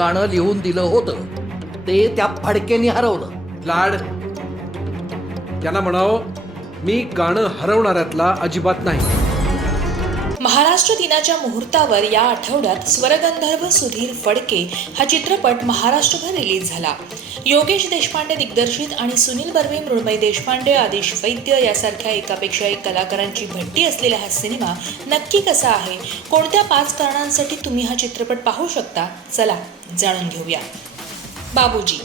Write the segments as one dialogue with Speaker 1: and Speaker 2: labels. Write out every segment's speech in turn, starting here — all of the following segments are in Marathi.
Speaker 1: गाणं लिहून दिलं होतं. ते त्या फडकेनी हरवलं.
Speaker 2: लाड त्यांना म्हणावं मी गाणं हरवणाऱ्यातला अजिबात नाही.
Speaker 3: महाराष्ट्र दिनाच्या मुहूर्तावर या आठवड्यात स्वरगंधर्व सुधीर फडके हा चित्रपट महाराष्ट्रभर रिलीज झाला. योगेश देशपांडे दिग्दर्शित आणि सुनील बर्वे मृण्मयी देशपांडे आदेश वैद्य यासारख्या एकापेक्षा एक कलाकारांची भट्टी असलेला हा सिनेमा नक्की कसा आहे? कोणत्या पाच कारणांसाठी तुम्ही हा चित्रपट पाहू शकता? चला जाणून घेऊया. बाबूजी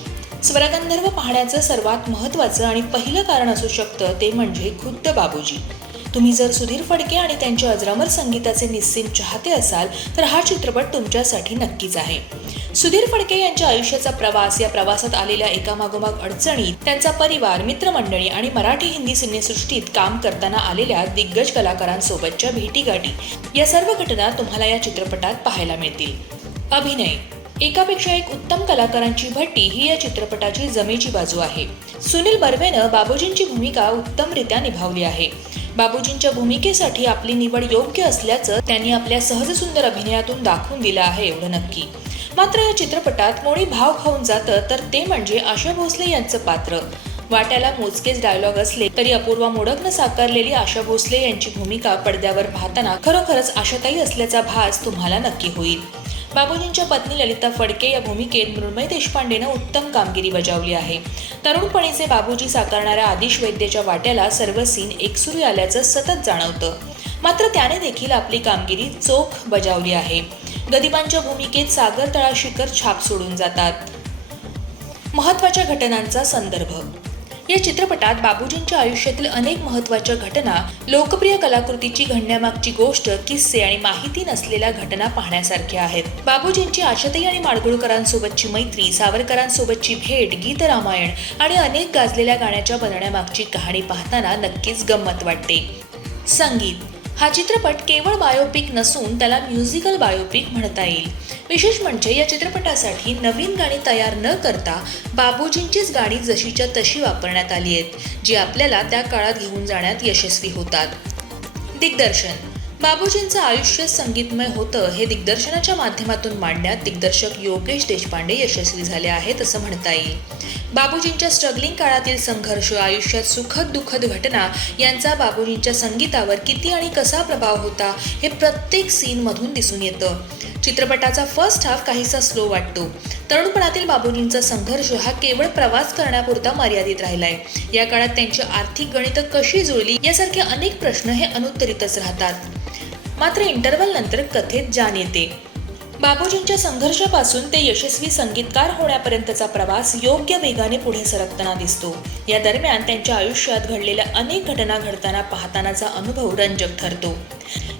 Speaker 3: स्वरगंधर्व पाहण्याचं सर्वात महत्त्वाचं आणि पहिलं कारण असू शकतं ते म्हणजे खुद्द बाबूजी. तुम्ही जर सुधीर फडके आणि त्यांच्या अजरामर संगीताचे निस्सीम चाहते असाल तर हा चित्रपट तुमच्यासाठी नक्कीच आहे. सुधीर फडके यांच्या आयुष्याचा प्रवास या प्रवासात आलेल्या एकामागोमाग अडचणी त्यांचा परिवार मित्रमंडळी आणि मराठी हिंदी सिनेसृष्टीत काम करताना आलेल्या दिग्गज कलाकारांसोबतच्या भेटीगाठी या सर्व घटना तुम्हाला या चित्रपटात पाहायला मिळतील. अभिनय. एकापेक्षा एक उत्तम कलाकारांची भट्टी ही या चित्रपटाची जमेची बाजू आहे. सुनील बर्वेनं बाबूजींची भूमिका उत्तमरित्या निभावली आहे. बाबूजींच्या भूमिकेसाठी आपली निवड योग्य असल्याचं त्यांनी आपल्या सहज सुंदर अभिनयातून दाखवून दिलं आहे एवढं नक्की. मात्र या चित्रपटात कोणी भाव खाऊन जातं तर ते म्हणजे आशा भोसले यांचं पात्र. वाट्याला मोजकेच डायलॉग असले तरी अपूर्वा मोडकनं साकारलेली आशा भोसले यांची भूमिका पडद्यावर पाहताना खरोखरच आशाताई असल्याचा भास तुम्हाला नक्की होईल. बाबूजींच्या पत्नी ललिता फडके या भूमिकेत मृण्मय देशपांडेनं उत्तम कामगिरी बजावली आहे. तरुणपणीचे बाबूजी साकारणाऱ्या आदिश वैद्यच्या वाट्याला सर्व सीन एकसुरी आल्याचं सतत जाणवतं. मात्र त्याने देखील आपली कामगिरी चोख बजावली आहे. गदिबांच्या भूमिकेत सागर तळाशिखर छाप सोडून जातात. महत्त्वाच्या घटनांचा संदर्भ या चित्रपटात बाबूजींच्या आयुष्यातील अनेक महत्त्वाच्या घटना लोकप्रिय कलाकृतीची घडण्यामागची गोष्ट किस्से आणि माहिती नसलेल्या घटना पाहण्यासारख्या आहेत. बाबूजींची आशाताई आणि माडगुळकरांसोबतची मैत्री सावरकरांसोबतची भेट गीत रामायण आणि अनेक गाजलेल्या गाण्याच्या बनण्यामागची कहाणी पाहताना नक्कीच गंमत वाटते. संगीत हा चित्रपट केवळ बायोपिक नसून त्याला म्युझिकल बायोपिक म्हणता येईल. विशेष म्हणजे या चित्रपटासाठी नवीन गाणी तयार न करता बाबूजींचीच गाणी जशीच्या तशी वापरण्यात आली आहेत जी आपल्याला त्या काळात घेऊन जाण्यात यशस्वी होतात. दिग्दर्शन. बाबूजींचं आयुष्य संगीतमय होतं हे दिग्दर्शनाच्या माध्यमातून मांडण्यात दिग्दर्शक योगेश देशपांडे यशस्वी झाले आहेत असं म्हणता येईल. बाबूजींच्या स्ट्रगलिंग काळातील संघर्ष आयुष्यात सुखद दुःखद घटना यांचा बाबूजींच्या संगीतावर किती आणि कसा प्रभाव होता हे प्रत्येक सीनमधून दिसून येतं. चित्रपटाचा फर्स्ट हाफ काहीसा स्लो वाटतो. तरुणपणातील बाबूजींचा संघर्ष हा केवळ प्रवास करण्यापुरता मर्यादित राहिलाय. या काळात त्यांची आर्थिक गणितं कशी जुळली यासारखे अनेक प्रश्न हे अनुत्तरितच राहतात. मात्र इंटरवल नंतर कथेत जाण येते. बाबूजींच्या संघर्षापासून ते यशस्वी संगीतकार होण्यापर्यंतचा प्रवास योग्य वेगाने पुढे सरकताना दिसतो. या दरम्यान त्यांच्या आयुष्यात घडलेल्या अनेक घटना घडताना पाहतानाचा अनुभव रंजक ठरतो.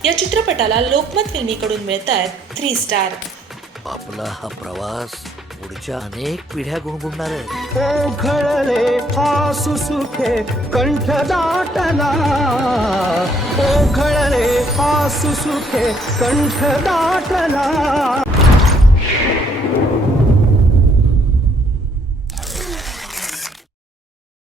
Speaker 3: या चित्रपटाला लोकमत फिल्मीकडून मिळत आहेत थ्री स्टार
Speaker 1: आपला हा प्रवास पुढच्या अनेक पिढ्या गुणगुणणार आहे
Speaker 4: आसु सुखे कंठ दाटला. ओघळले आसु सुखे कंठ दाटला.